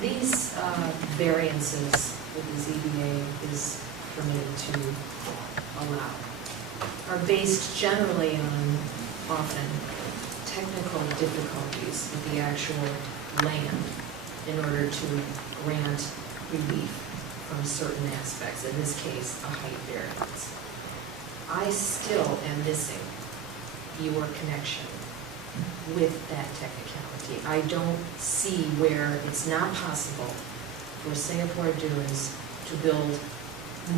these variances that the ZBA is permitted to allow are based generally on often technical difficulties with the actual land in order to grant relief from certain aspects, in this case, a height variance. I still am missing your connection with that technicality. I don't see where it's not possible for Singapore Dunes to build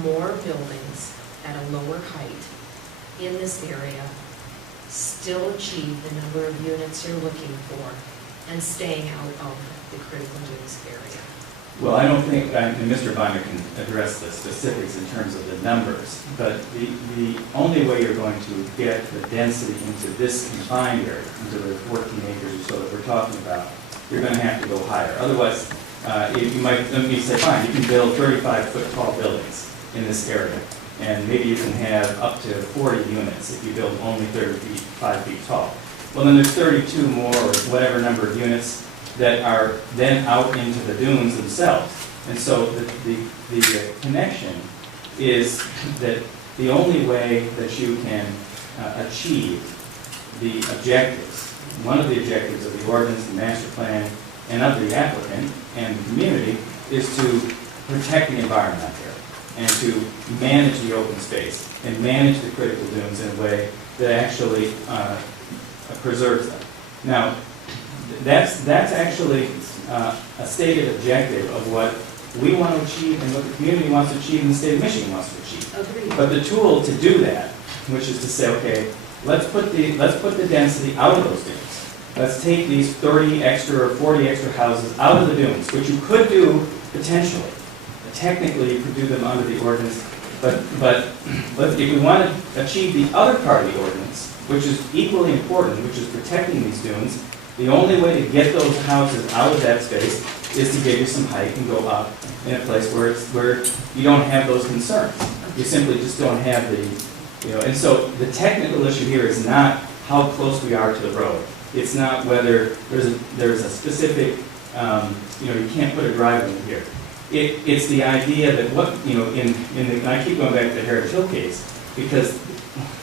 more buildings at a lower height in this area, still achieve the number of units you're looking for, and staying out of the critical dunes area. Well, I don't think, and Mr. Binder can address the specifics in terms of the numbers, but the only way you're going to get the density into this confined area, into the 14 acres or so that we're talking about, you're going to have to go higher. Otherwise, you might, let me say, fine, you can build 35-foot tall buildings in this area, and maybe you can have up to 40 units if you build only 5 feet tall. Well, then there's 32 more, or whatever number of units that are then out into the dunes themselves. And so the connection is that the only way that you can achieve the objectives, one of the objectives of the ordinance, the master plan, and of the applicant and the community, is to protect the environment out there and to manage the open space and manage the critical dunes in a way that actually preserves them. Now, that's actually a stated objective of what we want to achieve and what the community wants to achieve and the state of Michigan wants to achieve. Agreed. But the tool to do that, which is to say, okay, let's put the density out of those dunes. Let's take these 30 extra or 40 extra houses out of the dunes, which you could do potentially. Technically, you could do them under the ordinance, but if we want to achieve the other part of the ordinance, which is equally important, which is protecting these dunes, the only way to get those houses out of that space is to give you some height and go up in a place where you don't have those concerns. You simply just don't have the, and so the technical issue here is not how close we are to the road. It's not whether there's a specific, you can't put a driveway in here. It's the idea that and I keep going back to the Heritage Hill case, because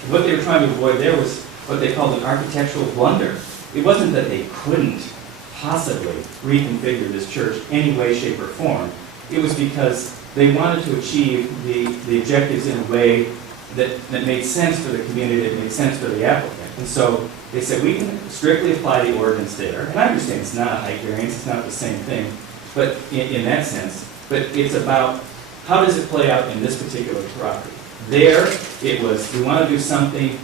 what they were trying to avoid there was what they called an architectural blunder. It wasn't that they couldn't possibly reconfigure this church any way, shape, or form. It was because they wanted to achieve the objectives in a way that made sense for the community, that made sense for the applicant. And so they said, we can strictly apply the ordinance there. And I understand it's not a height variance, it's not the same thing, but in that sense. But it's about how does it play out in this particular property. There, it was, we want to do something,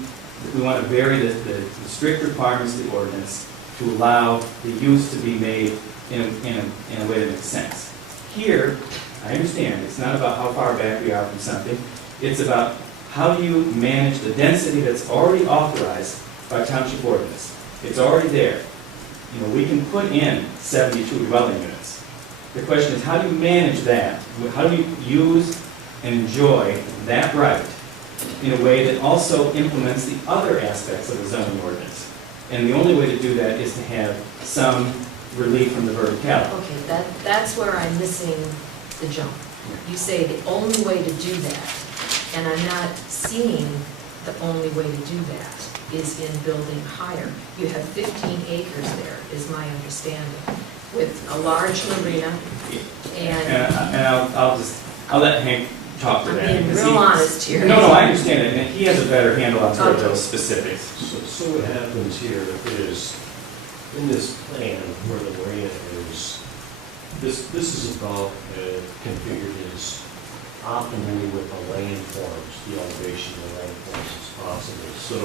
we want to vary the strict requirements of the ordinance to allow the use to be made in a way that makes sense. Here, I understand, it's not about how far back we are from something. It's about how do you manage the density that's already authorized by township ordinance. It's already there. We can put in 72 dwelling units. The question is, how do you manage that? How do you use and enjoy that right in a way that also implements the other aspects of the zoning ordinance? And the only way to do that is to have some relief from the verticality. Okay, that's where I'm missing the jump. You say the only way to do that, and I'm not seeing the only way to do that is in building higher. You have 15 acres there, is my understanding, with a large marina, and I'll let Hank talk to that. I'm being real honest here. No, I understand it, and he has a better handle on sort of those specifics. So what happens here is, in this plan where the marina is, this is about configured as optimally with the landforms, the elevation of the landforms as possible. So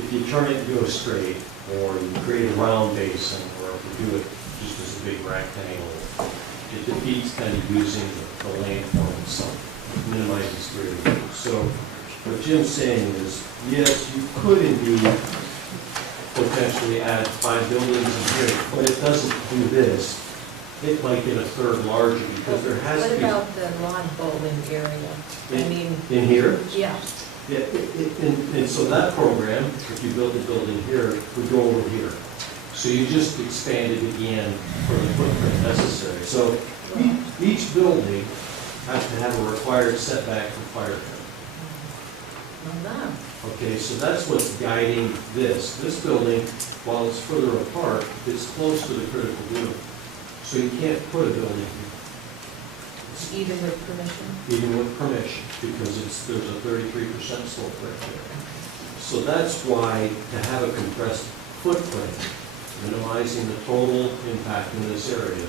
if you turn it into a straight, or you create a round basin, or if you do it just as a big rectangle, it defeats kind of using the landform itself. It minimizes grading. So what Jim's saying is, yes, you could indeed potentially add 5 buildings in here, but it doesn't do this. It might get a third larger because there has to be. What about the lawn bowling area? In here? Yeah. Yeah, and so that program, if you build a building here, would go over here. So So you just expanded again for the footprint necessary. So each building has to have a required setback for fire code. Well, no. Okay, so that's what's guiding this. This building, while it's further apart, it's close to the critical dune. So you can't put a building here, Even with permission? even with permission, because there's a 33% slope right there. So that's why to have a compressed footprint, minimizing the total impact in this area,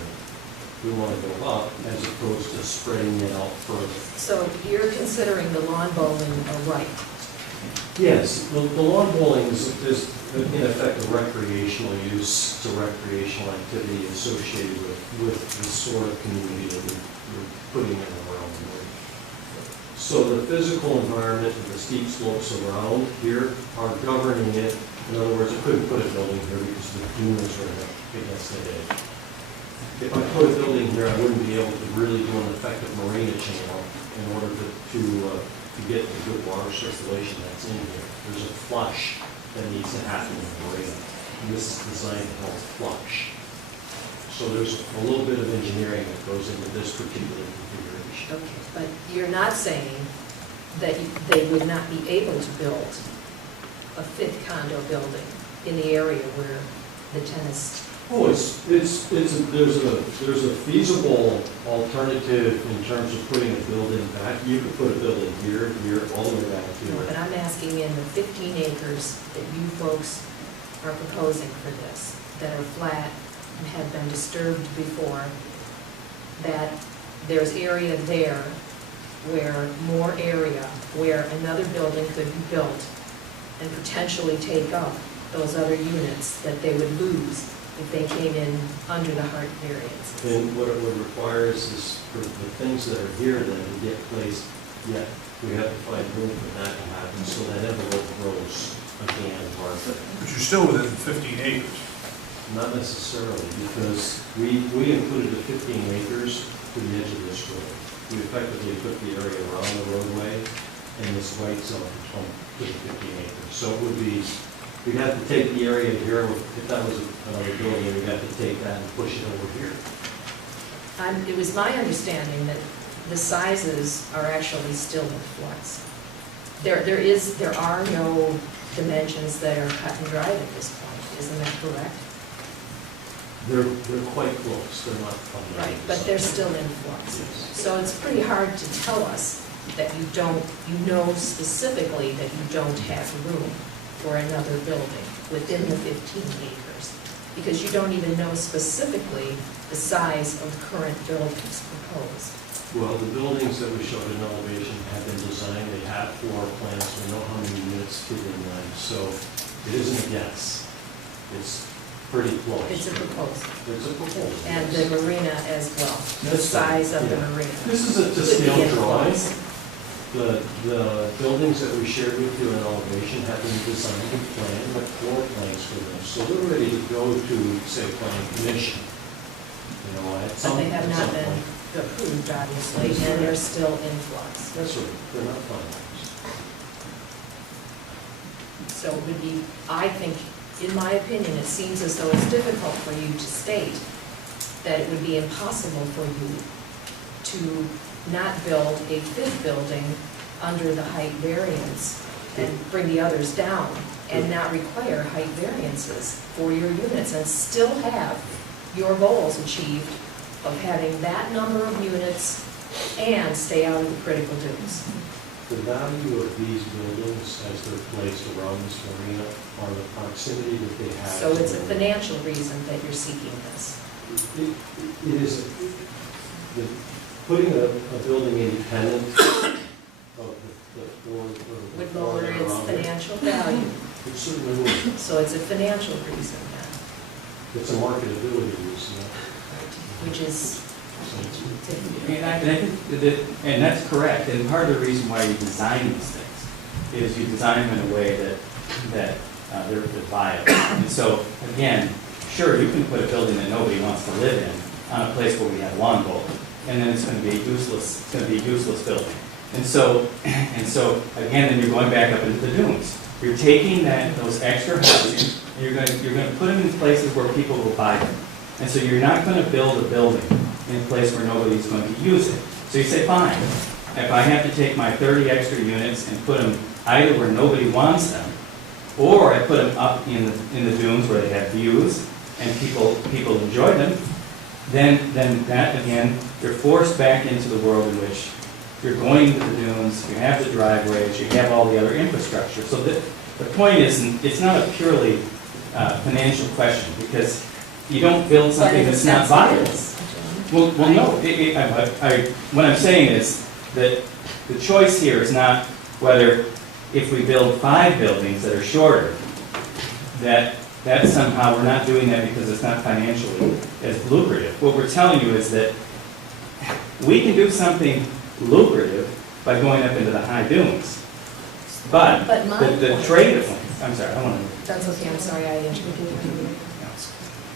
we want to go up as opposed to spreading it out further. So you're considering the lawn bowling a right? Yes, the lawn bowling is in effect a recreational use. It's a recreational activity associated with the sort of community that we're putting in around the area. So the physical environment and the steep slopes around here are governing it. In other words, I couldn't put a building here because the dunes are against the edge. If I put a building here, I wouldn't be able to really do an effective marina channel in order to get the good water circulation that's in here. There's a flush that needs to happen in the marina, and this is designed to help flush. So there's a little bit of engineering that goes into this particular configuration. Okay, but you're not saying that they would not be able to build a fifth condo building in the area where the tennis. Oh, there's a feasible alternative in terms of putting a building back. You could put a building here, all the way back here. But I'm asking in the 15 acres that you folks are proposing for this, that are flat and have been disturbed before, that there's area there where more area, where another building could be built and potentially take up those other units that they would lose if they came in under the height variance. And what it would require is for the things that are here then to get placed, yet we have to find room for that to happen, so that envelope grows again, Martha. But you're still within 15 acres. Not necessarily, because we included the 15 acres to the edge of this road. We effectively took the area around the roadway and this white zone to the 15 acres. So it would be, we'd have to take the area here, if that was another building, we'd have to take that and push it over here. It was my understanding that the sizes are actually still in flux. There are no dimensions that are cut and dried at this point, isn't that correct? They're quite close, they're not fundamentally. Right, but they're still in flux. Yes. So it's pretty hard to tell us that you know specifically that you don't have room for another building within the 15 acres, because you don't even know specifically the size of current buildings proposed. Well, the buildings that we showed in elevation have been designed, they have floor plans, we know how many units fit in them, so it isn't a guess. It's pretty close. It's a proposal. It's a proposal. And yes. the marina as well, the That's right, size of the yeah. marina. This is a Could be scale in drawing. flux. The buildings that we shared with you in elevation have been designed and planned with floor plans for them, so they're ready to go to, say, planning commission. You know, at some But they have not been point. approved, obviously, and they're still in flux. That's right, they're not finalized. So it would be, I think, in my opinion, it seems as though it's difficult for you to state that it would be impossible for you to not build a fifth building under the height variance and bring the others down and not require height variances for your units and still have your goals achieved of having that number of units and stay out of the critical dunes. The value of these buildings as they're placed around this marina are the proximity that they have. So it's a to the- financial reason that you're seeking this. It is, putting a building independent of the floor. Would lower its financial value. It certainly would. So it's a financial reason then, It's a marketability reason. which is, And I think that, and that's correct, and part of the reason why you design these things is you design them in a way that they're viable. And so, again, sure, you can put a building that nobody wants to live in on a place where we have lawn bowling, and then it's going to be useless, it's going to be a useless building. And so, again, then you're going back up into the dunes. You're taking those extra houses, and you're going to put them in places where people will buy them. And so you're not going to build a building in a place where nobody's going to use it. So you say, fine, if I have to take my 30 extra units and put them either where nobody wants them, or I put them up in the dunes where they have views and people enjoy them, then that, again, you're forced back into the world in which you're going to the dunes, you have the driveways, you have all the other infrastructure. So the point is, it's not a purely financial question, because you don't build something that's not viable. Well, no. What I'm saying is that the choice here is not whether, if we build 5 buildings that are shorter, that somehow we're not doing that because it's not financially as lucrative. What we're telling you is that we can do something lucrative by going up into the high dunes. But the trade-off, I'm sorry, I want to... That's okay, I'm sorry, I interrupted you.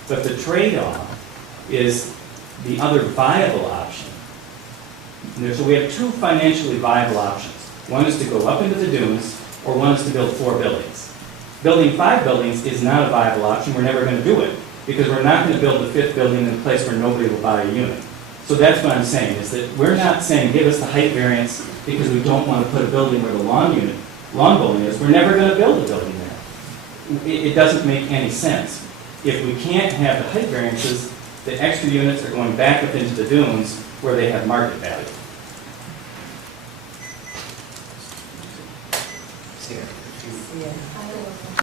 But the trade-off is the other viable option. So we have 2 financially viable options. One is to go up into the dunes, or one is to build 4 buildings. Building 5 buildings is not a viable option. We're never going to do it, because we're not going to build the 5th building in a place where nobody will buy a unit. So that's what I'm saying, is that we're not saying give us the height variance because we don't want to put a building where the lawn bowling is. We're never going to build a building there. It doesn't make any sense. If we can't have the height variances, the extra units are going back up into the dunes where they have market value. Yeah.